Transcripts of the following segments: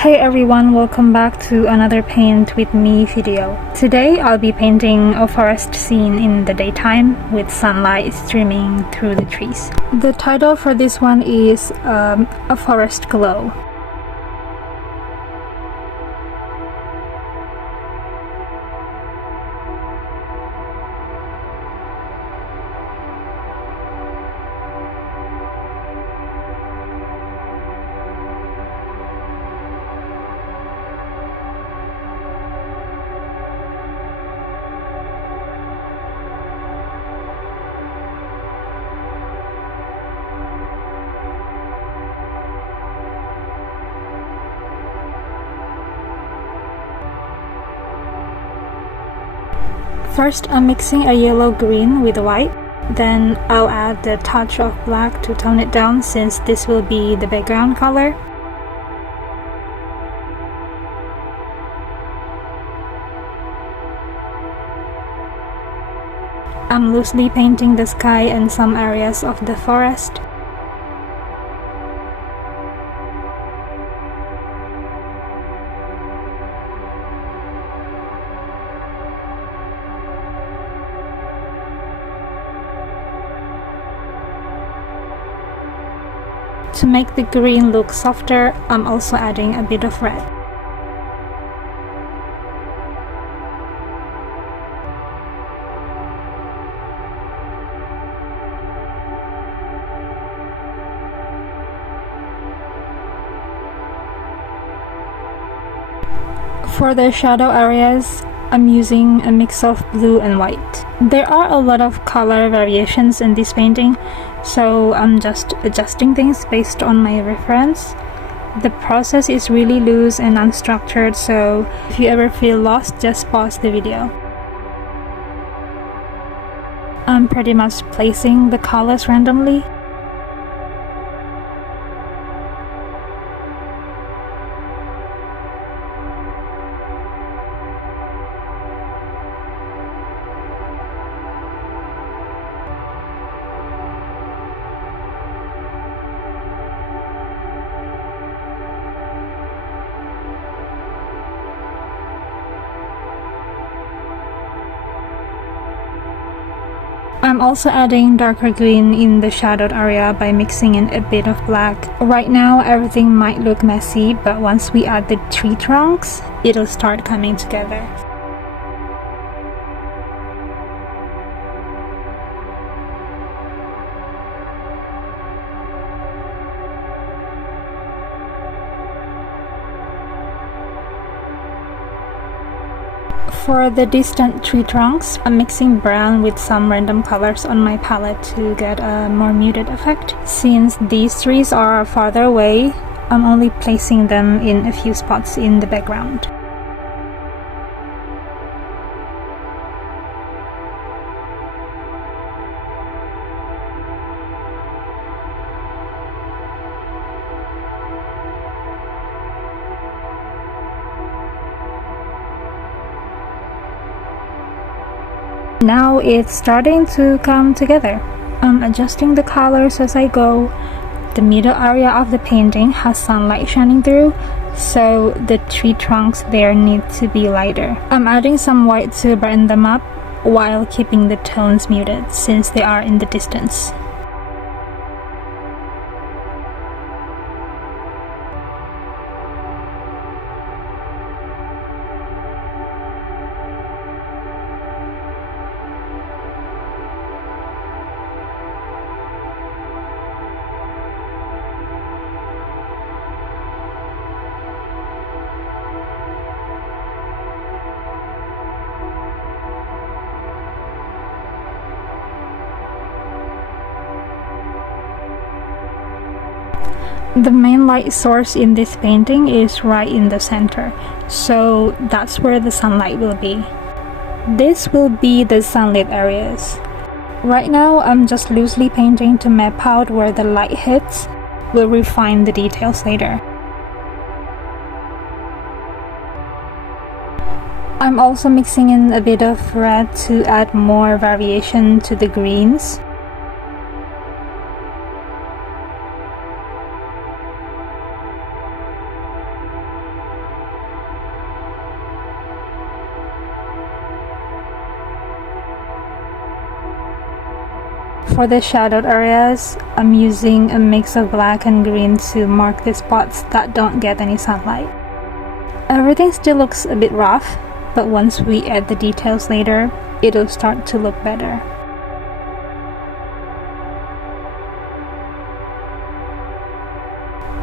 Hey everyone, welcome back to another Paint With Me video. Today I'll be painting a forest scene in the daytime with sunlight streaming through the trees. The title for this one is A Forest Glow. First, I'm mixing a yellow-green with white. Then I'll add the touch of black to tone it down since this will be the background color. I'm loosely painting the sky and some areas of the forest. To make the green look softer, I'm also adding a bit of red. For the shadow areas, I'm using a mix of blue and white. There are a lot of color variations in this painting, so I'm just adjusting things based on my reference. The process is really loose and unstructured, so if you ever feel lost, just pause the video. I'm pretty much placing the colors randomly. I'm also adding darker green in the shadowed area by mixing in a bit of black. Right now everything might look messy, but once we add the tree trunks, it'll start coming together. For the distant tree trunks, I'm mixing brown with some random colors on my palette to get a more muted effect. Since these trees are farther away, I'm only placing them in a few spots in the background. Now it's starting to come together. I'm adjusting the colors as I go. The middle area of the painting has sunlight shining through, so the tree trunks there need to be lighter. I'm adding some white to brighten them up while keeping the tones muted since they are in the distance. The main light source in this painting is right in the center, so that's where the sunlight will be. This will be the sunlit areas. Right now, I'm just loosely painting to map out where the light hits. We'll refine the details later. I'm also mixing in a bit of red to add more variation to the greens. For the shadowed areas, I'm using a mix of black and green to mark the spots that don't get any sunlight. Everything still looks a bit rough, but once we add the details later, it'll start to look better.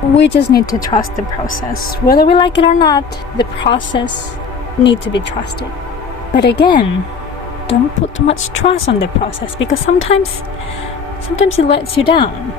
We just need to trust the process. Whether we like it or not, the process needs to be trusted. But again, don't put too much trust on the process because sometimes it lets you down.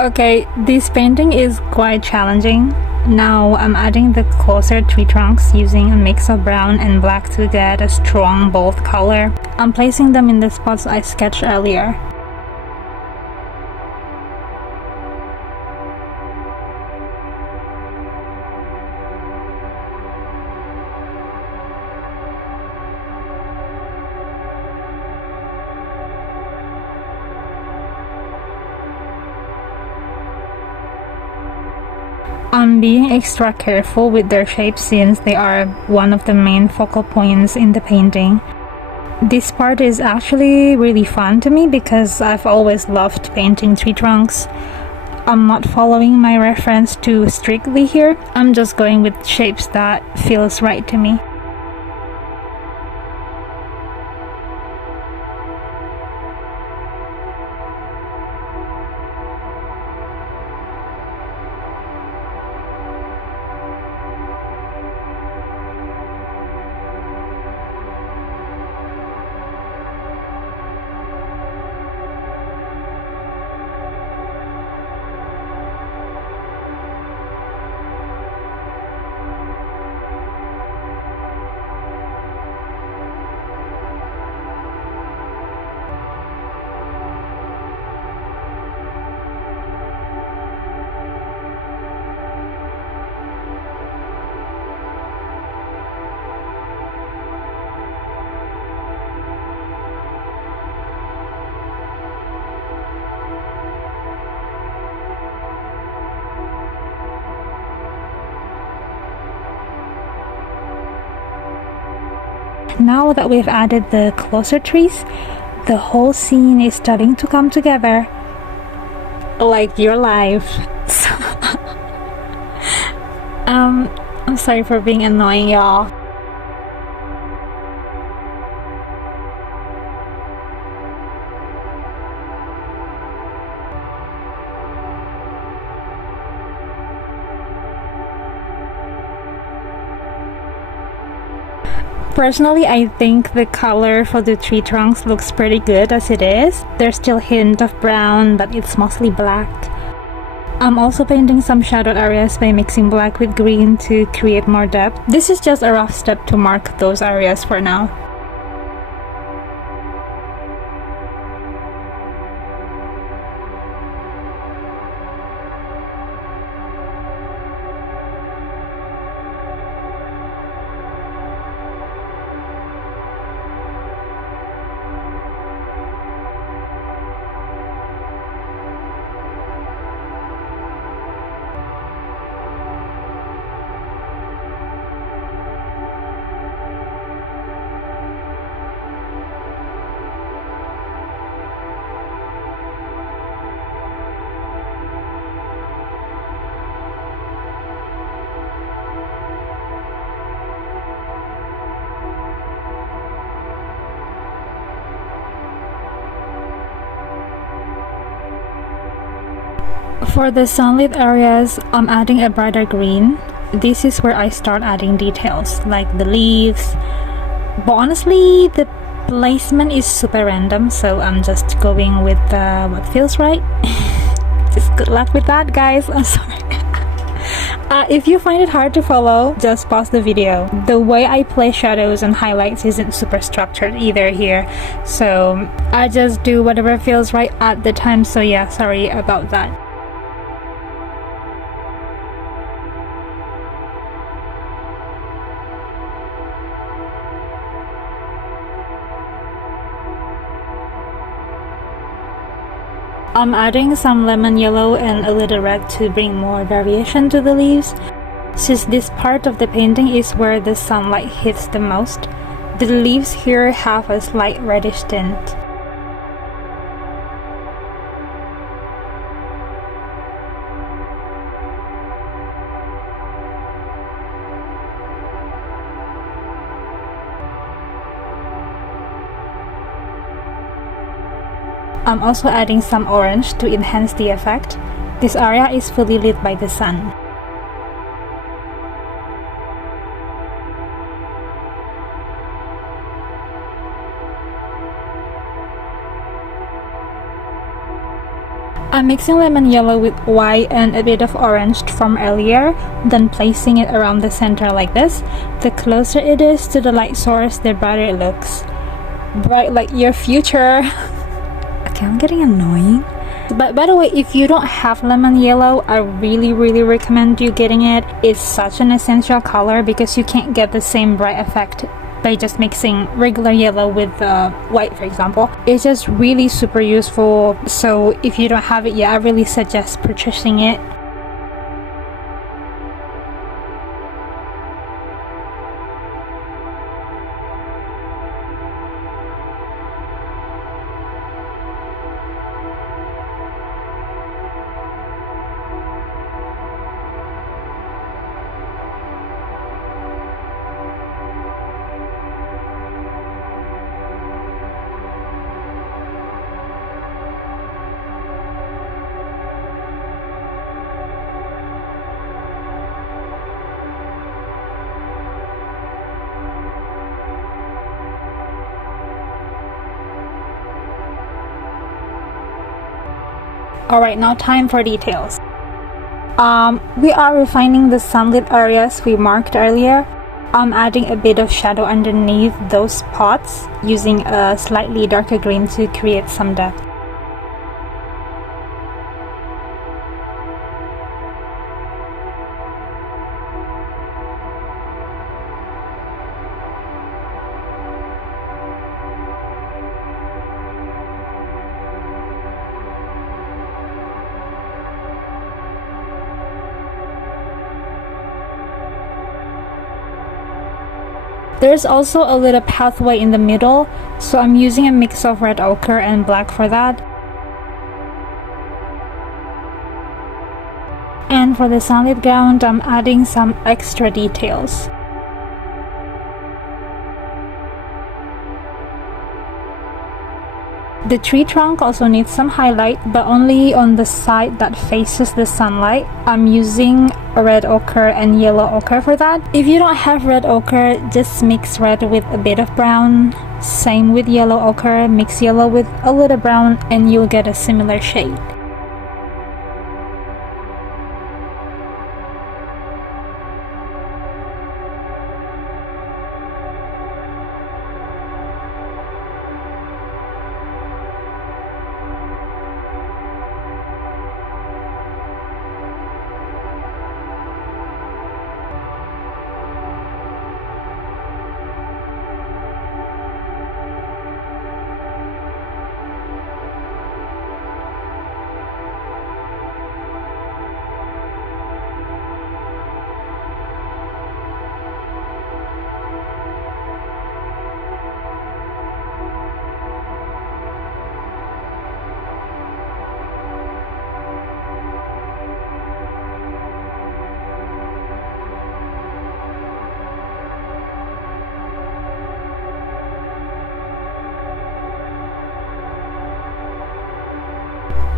Okay, this painting is quite challenging. Now I'm adding the closer tree trunks using a mix of brown and black to get a strong bold color. I'm placing them in the spots I sketched earlier. I'm being extra careful with their shapes since they are one of the main focal points in the painting. This part is actually really fun to me because I've always loved painting tree trunks. I'm not following my reference too strictly here. I'm just going with shapes that feels right to me. Now that we've added the closer trees, the whole scene is starting to come together like your life. I'm sorry for being annoying, y'all. Personally, I think the color for the tree trunks looks pretty good as it is. There's still a hint of brown, but it's mostly black. I'm also painting some shadowed areas by mixing black with green to create more depth. This is just a rough step to mark those areas for now. For the sunlit areas, I'm adding a brighter green. This is where I start adding details, like the leaves. But honestly, the placement is super random, so I'm just going with what feels right. Just good luck with that, guys. I'm sorry. If you find it hard to follow, just pause the video. The way I play shadows and highlights isn't super structured either here, so I just do whatever feels right at the time, so yeah, sorry about that. I'm adding some lemon yellow and a little red to bring more variation to the leaves. Since this part of the painting is where the sunlight hits the most, the leaves here have a slight reddish tint. I'm also adding some orange to enhance the effect. This area is fully lit by the sun. I'm mixing lemon yellow with white and a bit of orange from earlier, then placing it around the center like this. The closer it is to the light source, the brighter it looks. Bright like your future. Okay, I'm getting annoying. But by the way, if you don't have lemon yellow, I really recommend you getting it. It's such an essential color because you can't get the same bright effect by just mixing regular yellow with white, for example. It's just really super useful, so if you don't have it yet, I really suggest purchasing it. Alright, now time for details. We are refining the sunlit areas we marked earlier. I'm adding a bit of shadow underneath those spots using a slightly darker green to create some depth. There's also a little pathway in the middle, so I'm using a mix of red ochre and black for that. And for the sunlit ground, I'm adding some extra details. The tree trunk also needs some highlight, but only on the side that faces the sunlight. I'm using red ochre and yellow ochre for that. If you don't have red ochre, just mix red with a bit of brown. Same with yellow ochre, mix yellow with a little brown and you'll get a similar shade.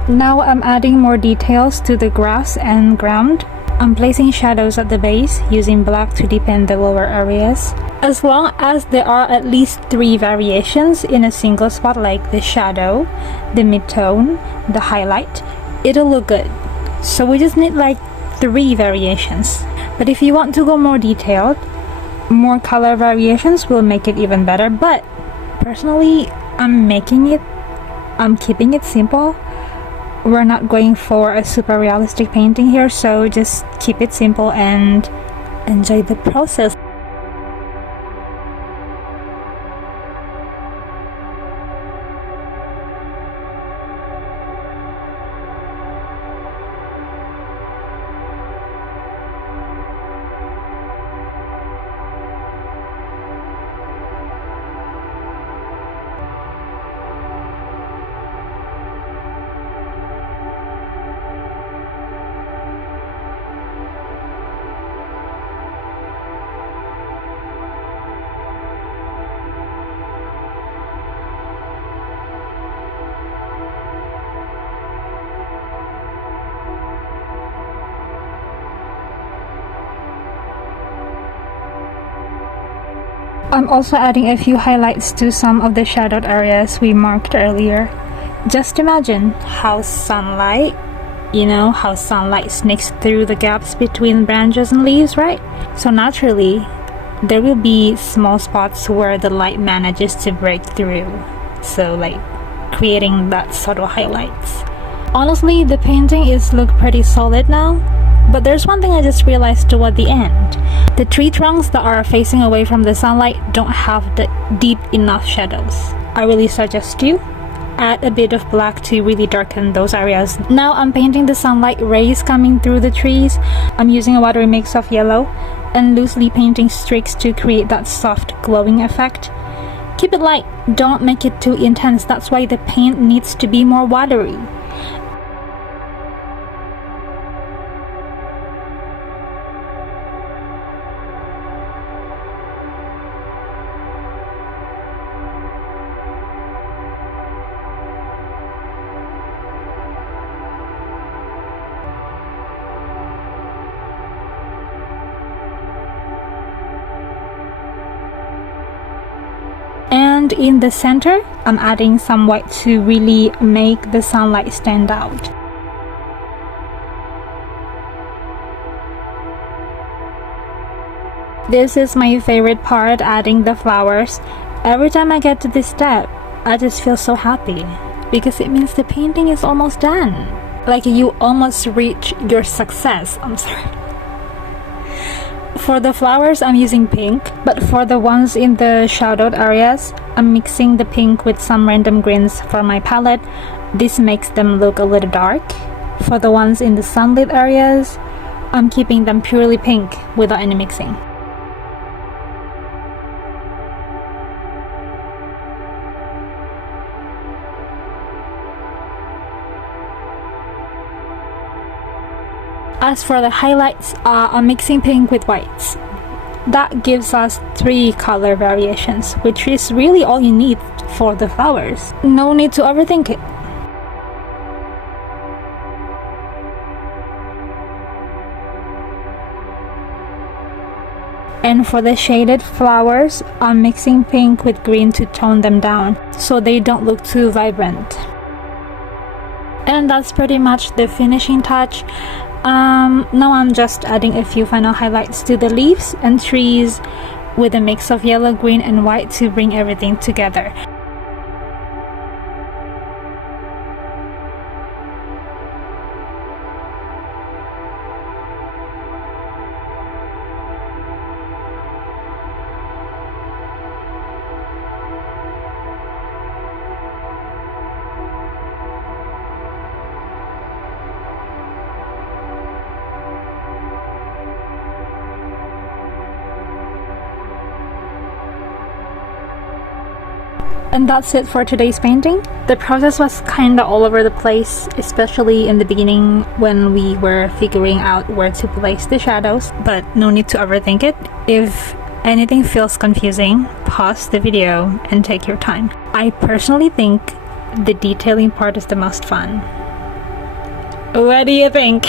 Now I'm adding more details to the grass and ground. I'm placing shadows at the base using black to deepen the lower areas. As long as there are at least 3 variations in a single spot, like the shadow, the mid-tone, the highlight, it'll look good. So we just need like 3 variations. But if you want to go more detailed, more color variations will make it even better. But personally, I'm keeping it simple. We're not going for a super realistic painting here, so just keep it simple and enjoy the process. I'm also adding a few highlights to some of the shadowed areas we marked earlier. Just imagine how sunlight sneaks through the gaps between branches and leaves, right? So naturally, there will be small spots where the light manages to break through. So like creating that subtle highlights. Honestly, the painting look pretty solid now. But there's one thing I just realized toward the end. The tree trunks that are facing away from the sunlight don't have the deep enough shadows. I really suggest you add a bit of black to really darken those areas. Now I'm painting the sunlight rays coming through the trees. I'm using a watery mix of yellow and loosely painting streaks to create that soft glowing effect. Keep it light, don't make it too intense. That's why the paint needs to be more watery. And in the center, I'm adding some white to really make the sunlight stand out. This is my favorite part, adding the flowers. Every time I get to this step, I just feel so happy because it means the painting is almost done. Like you almost reach your success. I'm sorry. For the flowers, I'm using pink, but for the ones in the shadowed areas, I'm mixing the pink with some random greens for my palette. This makes them look a little dark. For the ones in the sunlit areas, I'm keeping them purely pink without any mixing. As for the highlights, I'm mixing pink with whites. That gives us 3 color variations, which is really all you need for the flowers. No need to overthink it. And for the shaded flowers, I'm mixing pink with green to tone them down so they don't look too vibrant. And that's pretty much the finishing touch. Now I'm just adding a few final highlights to the leaves and trees with a mix of yellow, green and white to bring everything together. And that's it for today's painting. The process was kinda all over the place, especially in the beginning when we were figuring out where to place the shadows, but no need to overthink it. If anything feels confusing, pause the video and take your time. I personally think the detailing part is the most fun. What do you think?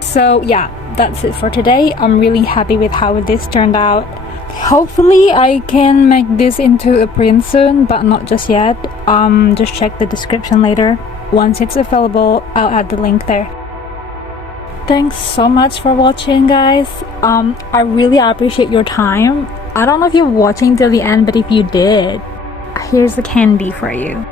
So yeah, that's it for today. I'm really happy with how this turned out. Hopefully I can make this into a print soon, but not just yet. Just check the description later. Once it's available, I'll add the link there. Thanks so much for watching, guys. I really appreciate your time. I don't know if you're watching till the end, but if you did, here's the candy for you.